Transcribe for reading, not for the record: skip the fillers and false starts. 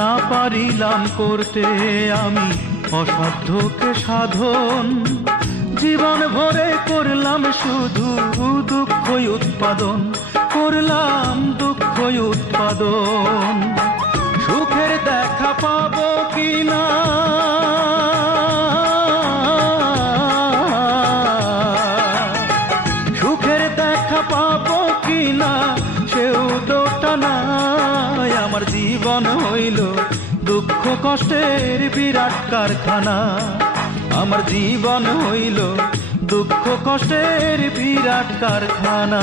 না পারিলাম করতে আমি অসাধ্যকে সাধন। জীবন ভরে করলাম শুধু দুঃখই উৎপাদন, করলাম দুঃখই উৎপাদন। সুখের দেখা পাবো কিনা সুখের দেখা পাবো কিনা সেও তো নাই। আমার জীবন হইল দুঃখ কষ্টের বিরাট কারখানা, আমার জীবন হইল দুঃখ কষ্টের বিরাট কারখানা।